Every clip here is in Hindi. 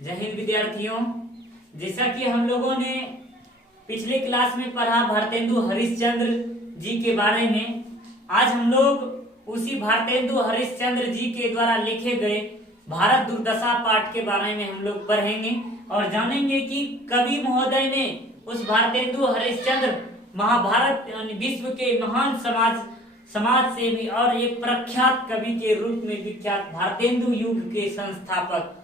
जय हिंद विद्यार्थियों। जैसा कि हम लोगों ने पिछले क्लास में पढ़ा भारतेंदु हरिश्चंद्र जी के बारे में, आज हम लोग उसी भारतेंदु हरिश्चंद्र जी के द्वारा लिखे गए भारत दुर्दशा पाठ के बारे में हम लोग पढ़ेंगे और जानेंगे कि कवि महोदय ने उस भारतेंदु हरिश्चंद्र महाभारत विश्व के महान समाज सेवी और एक प्रख्यात कवि के रूप में विख्यात भारतेंदु युग के संस्थापक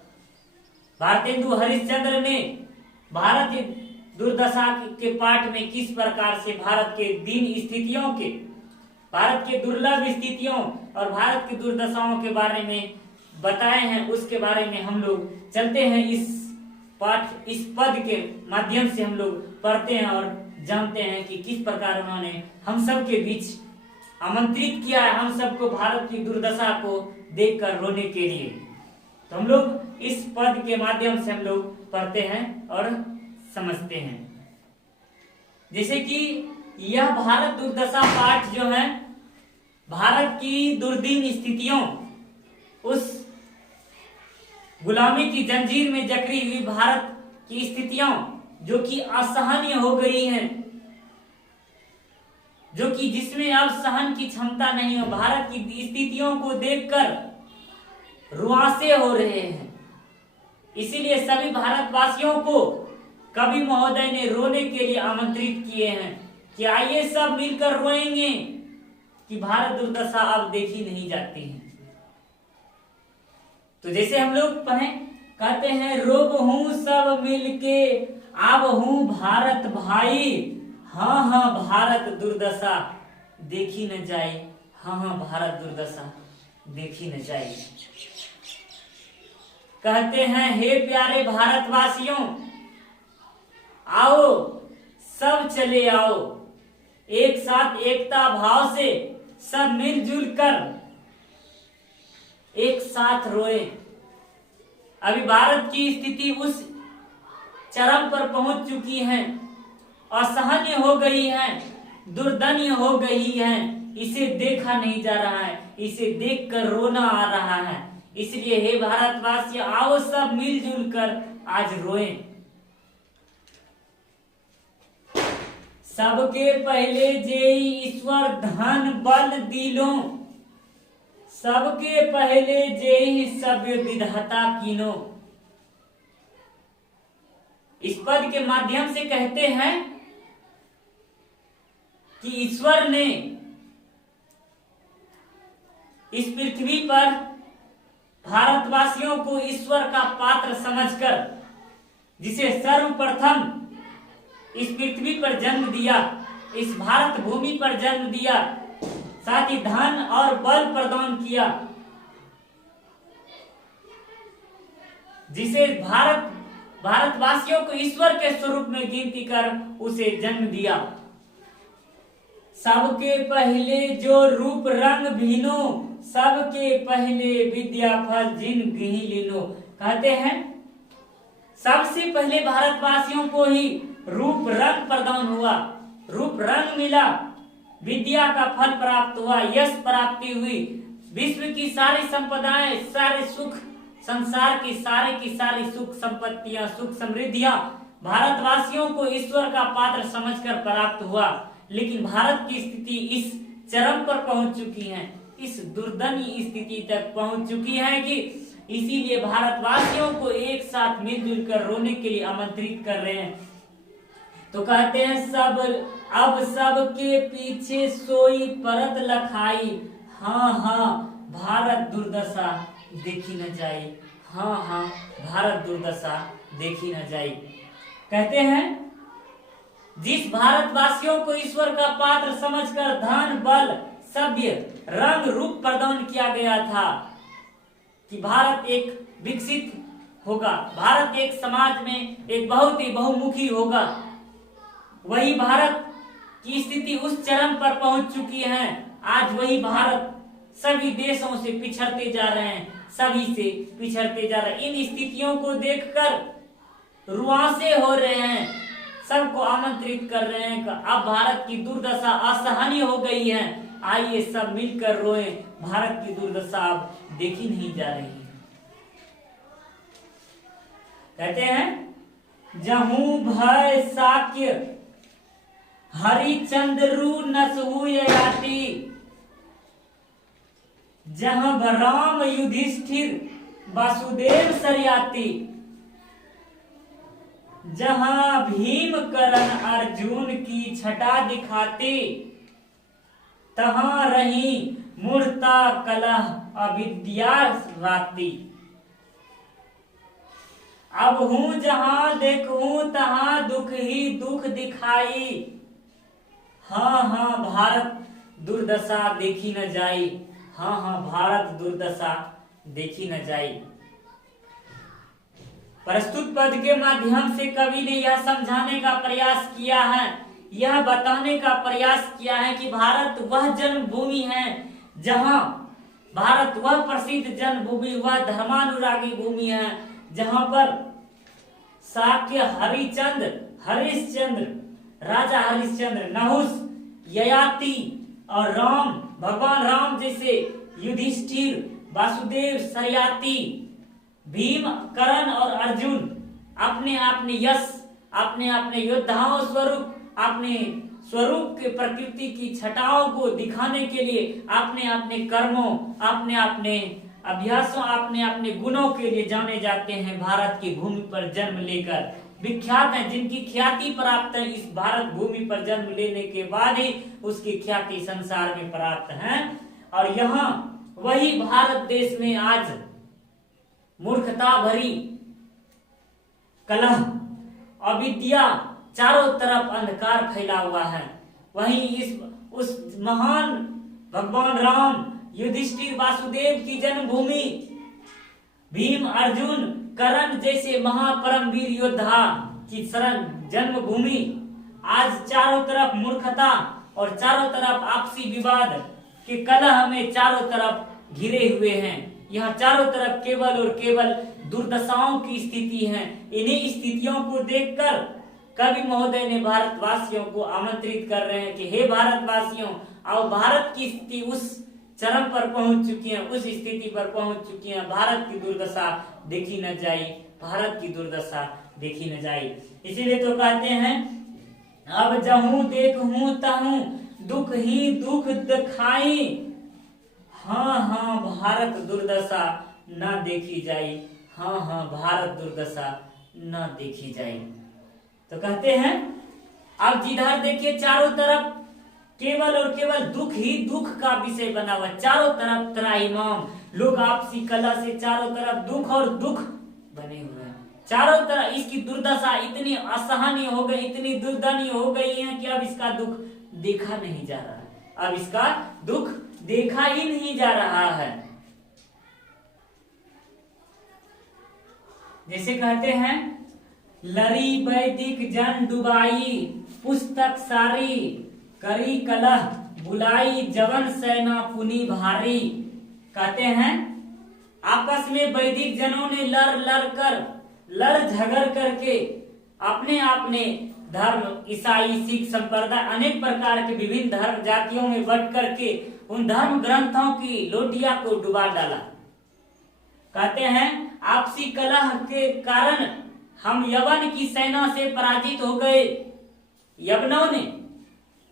भारतेंदु हरिश्चंद्र ने भारत की दुर्दशा के पाठ में किस प्रकार से भारत के भारत के दुर्लभ स्थितियों और भारत की दुर्दशाओं के बारे में बताए हैं, उसके बारे में हम लोग चलते हैं। इस पद के माध्यम से हम लोग पढ़ते हैं और जानते हैं कि किस प्रकार उन्होंने हम सब के बीच आमंत्रित किया है हम सबको भारत की दुर्दशा को देखकर रोने के लिए। तो हम लोग इस पद के माध्यम से हम लोग पढ़ते हैं और समझते हैं। जैसे कि यह भारत दुर्दशा पाठ जो है भारत की दुर्दीन स्थितियों, उस गुलामी की जंजीर में जकड़ी हुई भारत की स्थितियों जो कि असहनीय हो गई हैं, जो कि जिसमें अब सहन की क्षमता नहीं हो, भारत की स्थितियों को देखकर रुआंसे हो रहे हैं। इसीलिए सभी भारतवासियों को कवि महोदय ने रोने के लिए आमंत्रित किए हैं कि आइए सब मिलकर रोएंगे कि भारत दुर्दशा अब देखी नहीं जाती है। तो जैसे हम लोग पढ़ें, कहते हैं रोग हूं सब मिलके अब हूं भारत भाई, हाँ हाँ भारत दुर्दशा देखी न जाए, हाँ हाँ भारत दुर्दशा देखी न जाए। कहते हैं हे प्यारे भारतवासियों, आओ सब चले आओ, एक साथ एकता भाव से सब मिलजुल कर एक साथ रोए। अभी भारत की स्थिति उस चरम पर पहुंच चुकी है, असहनीय हो गई है, दुर्दनीय हो गई है। इसे देखा नहीं जा रहा है, इसे देखकर रोना आ रहा है। इसलिए हे भारतवासी, आओ सब मिलजुल कर आज रोएं। सबके पहले जेई ईश्वर धन बल दिलो, सबके पहले जेई सभ्य विधाता कीनो। इस पद के माध्यम से कहते हैं कि ईश्वर ने इस पृथ्वी पर भारतवासियों को ईश्वर का पात्र समझकर, जिसे सर्वप्रथम इस पृथ्वी पर जन्म दिया, इस भारत भूमि पर जन्म दिया, साथ ही धन और बल प्रदान किया, जिसे भारतवासियों को ईश्वर के स्वरूप में गिनती कर उसे जन्म दिया। सबके पहले जो रूप रंग भीनो, सबके पहले विद्या फल जिन गिही लीनो। कहते हैं सबसे पहले भारतवासियों को ही रूप रंग प्रदान हुआ, रूप रंग मिला, विद्या का फल प्राप्त हुआ, यश प्राप्ति हुई, विश्व की सारी संपदाएं, सारे सुख, संसार की सारी सुख संपत्तियां, सुख समृद्धियां भारतवासियों को ईश्वर का पात्र समझकर प्राप्त हुआ। लेकिन भारत की स्थिति इस चरम पर पहुंच चुकी है, इस दुर्दनीय स्थिति तक पहुंच चुकी है कि इसीलिए भारतवासियों को एक साथ मिलजुल कर रोने के लिए आमंत्रित कर रहे हैं। तो कहते हैं अब सब के पीछे सोई परत लखाई, हाँ हाँ भारत दुर्दशा देखी न जाए, हाँ हाँ भारत दुर्दशा देखी न जाए। कहते हैं जिस भारतवासियों को ईश्वर का पात्र समझकर धन बल सभ्य रंग रूप प्रदान किया गया था कि भारत एक विकसित होगा, भारत एक समाज में एक बहुत ही बहुमुखी होगा, वही भारत की स्थिति उस चरम पर पहुंच चुकी है। आज वही भारत सभी देशों से पिछड़ते जा रहे हैं, सभी से पिछड़ते जा रहे हैं। इन स्थितियों को देखकर रुआंसे हो रहे हैं, सबको आमंत्रित कर रहे हैं कि अब भारत की दुर्दशा असहनीय हो गई है, आइए सब मिलकर रोएं, भारत की दुर्दशा अब देखी नहीं जा रही है। कहते हैं जहू भय साक्य हरिचंद्रु नसहु ययाति, जहां राम युधिष्ठिर वासुदेव सरयाति, जहां भीम करण अर्जुन की छटा दिखाती, तहां रही मूर्ता कलह अविद्या राती। अब हूं जहां देखूं तहां दुख ही दुख दिखाई, हाँ हाँ भारत दुर्दशा देखी न जाई, हाँ हाँ भारत दुर्दशा देखी न जाई। प्रस्तुत पद के माध्यम से कवि ने यह समझाने का प्रयास किया है, यह बताने का प्रयास किया है कि भारत वह जन्मभूमि है जहां, भारत वह प्रसिद्ध जन्मभूमि, वह धर्मानुरागी भूमि है जहां पर शाक्य हरिश्चंद्र, राजा हरिश्चंद्र, नहुस, ययाति और राम, भगवान राम जैसे युधिष्ठिर, वासुदेव, सरयाति, भीम, कर्ण और अर्जुन अपने अपने यश, अपने अपने योद्धाओं स्वरूप, अपने स्वरूप के प्रकृति की छटाओं को दिखाने के लिए अपने अपने कर्मों, अपने अपने अभ्यासों, अपने अपने गुणों के लिए जाने जाते हैं। भारत की भूमि पर जन्म लेकर विख्यात हैं, जिनकी ख्याति प्राप्त है इस भारत भूमि पर जन्म लेने के बाद ही उसकी ख्याति संसार में प्राप्त है। और यहाँ वही भारत देश में आज मूर्खता भरी कलह, अविद्या, चारों तरफ अंधकार फैला हुआ है। वहीं उस महान भगवान राम, युधिष्ठिर, वासुदेव की जन्मभूमि, भीम, अर्जुन, कर्ण जैसे महापरमवीर योद्धा की शरण जन्मभूमि आज चारों तरफ मूर्खता और चारों तरफ आपसी विवाद के कलह में चारों तरफ घिरे हुए हैं। यहाँ चारों तरफ केवल और केवल दुर्दशाओं की स्थिति है। इन्हीं स्थितियों को देखकर कवि महोदय ने भारतवासियों को आमंत्रित कर रहे हैं कि हे भारतवासियों, आओ, भारत की स्थिति उस चरम पर पहुंच चुकी है, उस स्थिति पर पहुंच चुकी है, भारत की दुर्दशा देखी न जाई, भारत की दुर्दशा देखी न जाई। इसीलिए तो कहते हैं अब जहूं देखूं तहूं दुख ही दुख दिखाई, हाँ हाँ भारत दुर्दशा न देखी जाई, हाँ हाँ भारत दुर्दशा न देखी जाई। तो कहते हैं अब जिधर देखिए चारों तरफ केवल और केवल दुख ही दुख का विषय बना हुआ, चारों तरफ त्राहिमाम, लोग आपसी कलह से चारों तरफ दुख और दुख बने हुए हैं। चारों तरफ इसकी दुर्दशा इतनी असहनीय हो गई, इतनी दुर्दयनीय हो गई है कि अब इसका दुख देखा नहीं जा रहा है, अब इसका दुख देखा ही नहीं जा रहा है। जैसे कहते हैं लरी वैदिक जन डुबाई, पुस्तक सारी करी कलह बुलाई, जवन सेना पुनी भारी। कहते हैं आपस में वैदिक जनों ने लड़ झगड़ करके अपने अपने धर्म, ईसाई, सिख संप्रदाय, अनेक प्रकार के विभिन्न धर्म जातियों में बंट करके उन धर्म ग्रंथों की लोटिया को डुबा डाला। कहते हैं आपसी कलह के कारण हम यवन की सेना से पराजित हो गए। यवनों ने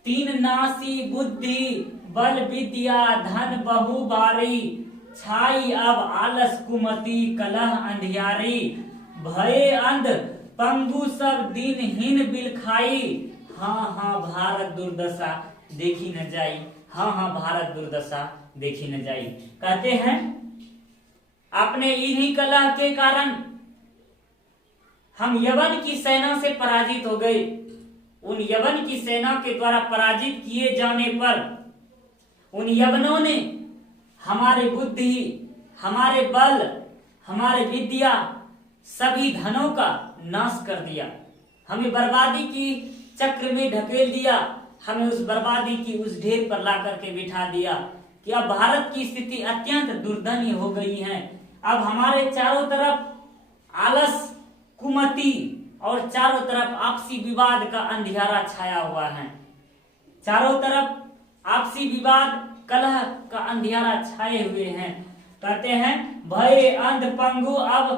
तीन नासी बुद्धि बल विद्या धन बहु बारी, छाई अब आलस कुमति कलह अंधियारी, भये अंध पंगु सब दीनहीन बिलखाई, हाँ हाँ भारत दुर्दशा देखी न जाई, हाँ हाँ भारत दुर्दशा देखी न जाई। कहते हैं अपने इन्हीं कलह के कारण हम यवन की सेना से पराजित हो गए। उन यवन की सेना के द्वारा पराजित किए जाने पर उन यवनों ने हमारे बुद्धि, हमारे बल, हमारे विद्या, सभी धनों का नाश कर दिया, हमें बर्बादी की चक्र में ढकेल दिया, हमें उस बर्बादी की उस ढेर पर ला करके बिठा दिया कि अब भारत की स्थिति अत्यंत दुर्दयनीय हो गई है। अब हमारे चारों तरफ आलस, कुमति और चारों तरफ आपसी विवाद का अंधियारा छाया हुआ है। चारों तरफ आपसी विवाद, कलह का अंधियारा छाए हुए हैं। कहते हैं भय अंध पंगु अब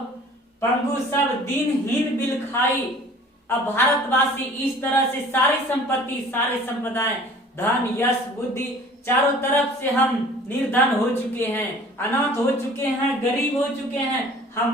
पंगु सब दीनहीन बिल खाई। अब भारतवासी इस तरह से सारी संपत्ति, सारे संपदाएं, धन, यश, बुद्धि, चारों तरफ से हम निर्धन हो चुके हैं, अनाथ हो चुके हैं, गरीब हो चुके हैं। हम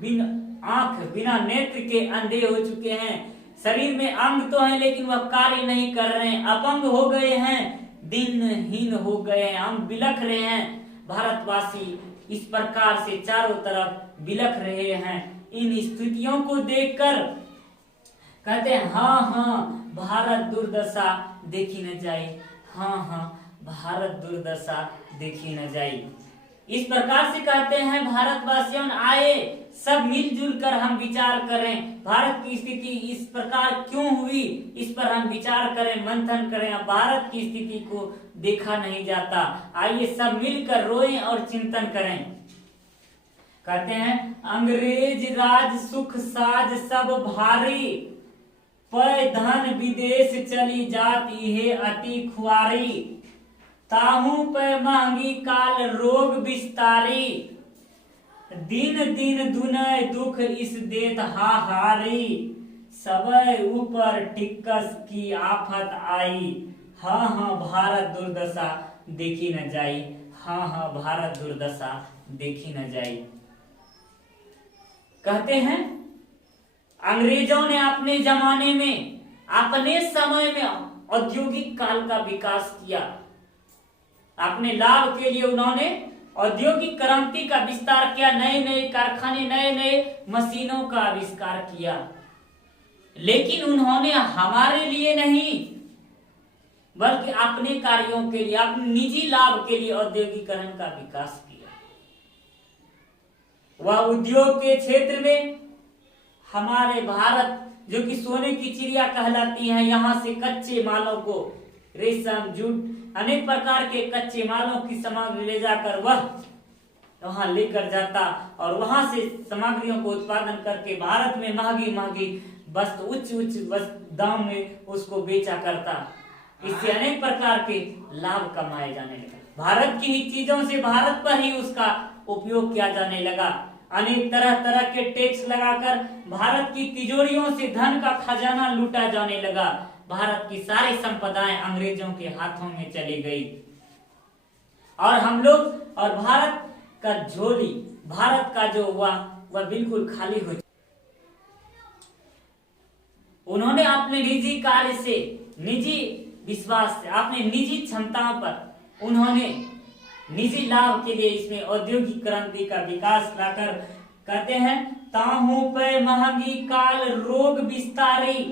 बिना आंख, बिना नेत्र के अंधे हो चुके हैं। शरीर में अंग तो है लेकिन वह कार्य नहीं कर रहे हैं, अपंग हो गए हैं, दिनहीन हो गए हैं, हम बिलख रहे हैं। भारतवासी इस प्रकार से चारों तरफ बिलख रहे हैं। इन स्थितियों को देखकर कहते हैं हाँ हाँ भारत दुर्दशा देखी न जाए, हाँ हाँ भारत दुर्दशा देखी न जाए। इस प्रकार से कहते हैं भारतवासियों आए सब मिलजुल कर हम विचार करें, भारत की स्थिति इस प्रकार क्यों हुई, इस पर हम विचार करें, मंथन करें। अब भारत की स्थिति को देखा नहीं जाता, आइए सब मिलकर रोएं और चिंतन करें। कहते हैं अंग्रेज राज सुख साज सब भारी, पै धन विदेश चली जाती है अति खुआरी, ताहू पे महंगी काल रोग विस्तारी, दिन दिन दुनय दुख इस देत हाहारी, सबय ऊपर टिक्कस की आफत आई, हाँ हाँ भारत दुर्दशा देखी न जाई, हाँ हाँ भारत दुर्दशा देखी न जाई। कहते हैं अंग्रेजों ने अपने जमाने में, अपने समय में औद्योगिक काल का विकास किया। अपने लाभ के लिए उन्होंने औद्योगिक क्रांति का विस्तार किया, नए नए कारखाने, नए नए मशीनों का आविष्कार किया। लेकिन उन्होंने हमारे लिए नहीं बल्कि अपने कार्यों के लिए, अपने निजी लाभ के लिए औद्योगिकरण का विकास किया। वह उद्योग के क्षेत्र में हमारे भारत जो कि सोने की चिड़िया कहलाती है, यहाँ से कच्चे मालों को, रेशम, जूट, अनेक प्रकार के कच्चे मालों की सामग्री ले जाकर वह वहां लेकर जाता और वहां से सामग्रियों को उत्पादन करके भारत में महंगी महंगी वस्तु, उच्च उच्च दाम में उसको बेचा करता। इससे अनेक प्रकार के लाभ कमाए जाने लगा। भारत की ही चीजों से भारत पर ही उसका उपयोग किया जाने लगा। अनेक तरह तरह के टैक्स लगाकर भारत की तिजोरियों से धन का खजाना लूटा जाने लगा। भारत की सारी संपदाएं अंग्रेजों के हाथों में चली गई और हम लोग और भारत का झोली, भारत का जो हुआ वह बिल्कुल खाली हो। उन्होंने अपने निजी कार्य से, निजी विश्वास से, अपने निजी क्षमताओं पर उन्होंने निजी लाभ के लिए इसमें औद्योगिक क्रांति का विकास लाकर कहते हैं ताहू पे महंगी काल रोग विस्तारी,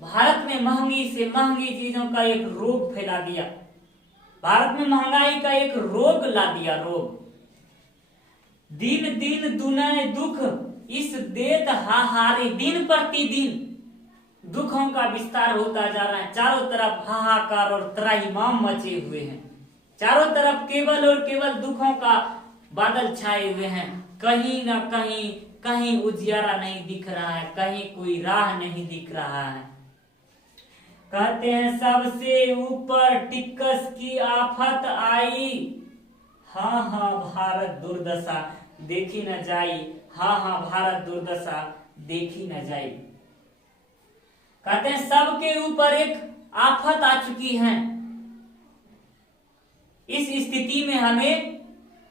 भारत में महंगी से महंगी चीजों का एक रोग फैला दिया। भारत में महंगाई का एक रोग ला दिया, रोग। दिन दिन दुनय दुख इस देत हाहारी, दिन प्रतिदिन दुखों का विस्तार होता जा रहा है। चारों तरफ हाहाकार और त्राहिमाम मचे हुए हैं। चारों तरफ केवल और केवल दुखों का बादल छाए हुए हैं। कहीं ना कहीं, कहीं उजियारा नहीं दिख रहा है, कहीं कोई राह नहीं दिख रहा है। कहते हैं सबसे ऊपर टिक्कस की आफत आई, हाँ हाँ भारत दुर्दशा देखी न जाई, हाँ हाँ भारत दुर्दशा देखी न जाई। कहते हैं सबके ऊपर एक आफत आ चुकी है। इस स्थिति में हमें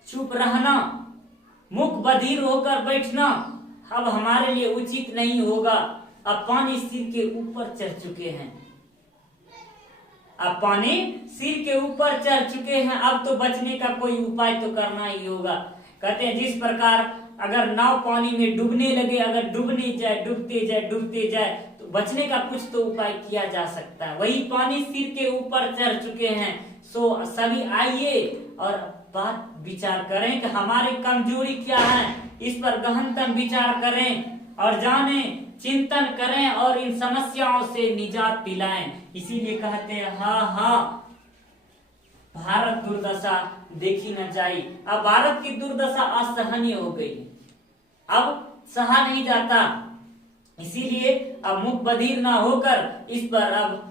चुप रहना, मुख बधिर होकर बैठना अब हमारे लिए उचित नहीं होगा। अब पानी सिर के ऊपर चढ़ चुके हैं, अब पानी सिर के ऊपर चढ़ चुके हैं। अब तो बचने का कोई उपाय तो करना ही होगा। कहते हैं जिस प्रकार अगर नाव पानी में डूबने लगे, अगर डूबने जाए, डूबते जाए तो बचने का कुछ तो उपाय किया जा सकता है। वही पानी सिर के ऊपर चढ़ चुके हैं। सो सभी आइए और बात विचार करें कि हमारी कमजोरी क्या है, इस पर गहनतम विचार करें और जाने, चिंतन करें और इन समस्याओं से निजात दिलाएं। इसीलिए कहते हैं हाँ हाँ भारत दुर्दशा देखी न जाई। अब भारत की दुर्दशा असहनीय हो गई, अब सहा नहीं जाता। इसीलिए अब मुख बधिर ना होकर इस पर अब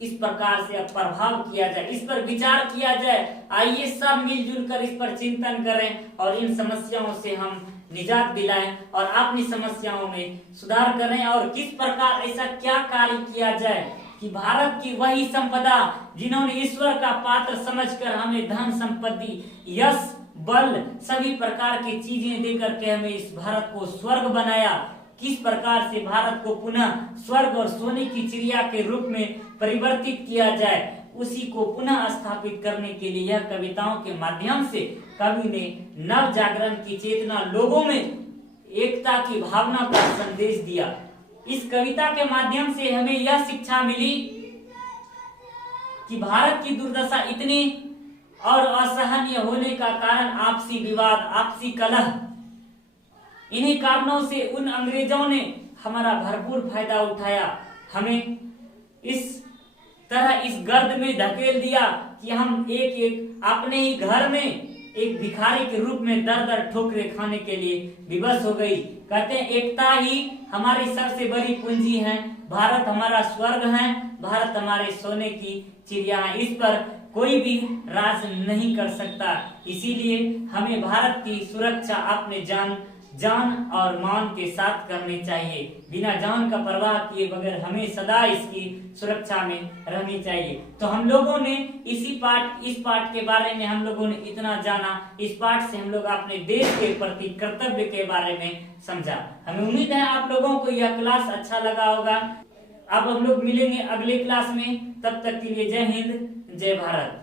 इस प्रकार से अब प्रभाव किया जाए, इस पर विचार किया जाए। आइए सब मिलजुल कर इस पर चिंतन करें और इन समस्याओं से हम निजात दिलाएं और अपनी समस्याओं में सुधार करें। और किस प्रकार ऐसा क्या कार्य किया जाए कि भारत की वही संपदा जिन्होंने ईश्वर का पात्र समझकर हमें धन संपत्ति यश बल सभी प्रकार की चीजें देकर के हमें इस भारत को स्वर्ग बनाया, किस प्रकार से भारत को पुनः स्वर्ग और सोने की चिड़िया के रूप में परिवर्तित किया जाए, उसी को पुनः स्थापित करने के लिए यह कविताओं के माध्यम से कवि ने नव जागरण की चेतना, लोगों में एकता की भावना का संदेश दिया। इस कविता के माध्यम से हमें यह शिक्षा मिली कि भारत की दुर्दशा इतनी और असहनीय होने का कारण आपसी विवाद, आपसी कलह, इन्हीं कारणों से उन अंग्रेजों ने हमारा भरपूर फायदा उठाया, हमें इस तरह इस गर्द में धकेल दिया कि हम एक एक अपने ही घर में एक भिखारी के रूप में दर दर ठोकरे खाने के लिए विवश हो गई। कहते हैं एकता ही हमारी सबसे बड़ी पूंजी है, भारत हमारा स्वर्ग है, भारत हमारे सोने की चिड़िया है, इस पर कोई भी राज नहीं कर सकता। इसीलिए हमें भारत की सुरक्षा अपने जान और मान के साथ करनी चाहिए, बिना जान का परवाह किए बगैर हमें सदा इसकी सुरक्षा में रहनी चाहिए। तो हम लोगों ने इस पाठ के बारे में हम लोगों ने इतना जाना, इस पाठ से हम लोग अपने देश के प्रति कर्तव्य के बारे में समझा। हमें उम्मीद है आप लोगों को यह क्लास अच्छा लगा होगा। अब हम लोग मिलेंगे अगले क्लास में, तब तक के लिए जय हिंद, जय भारत।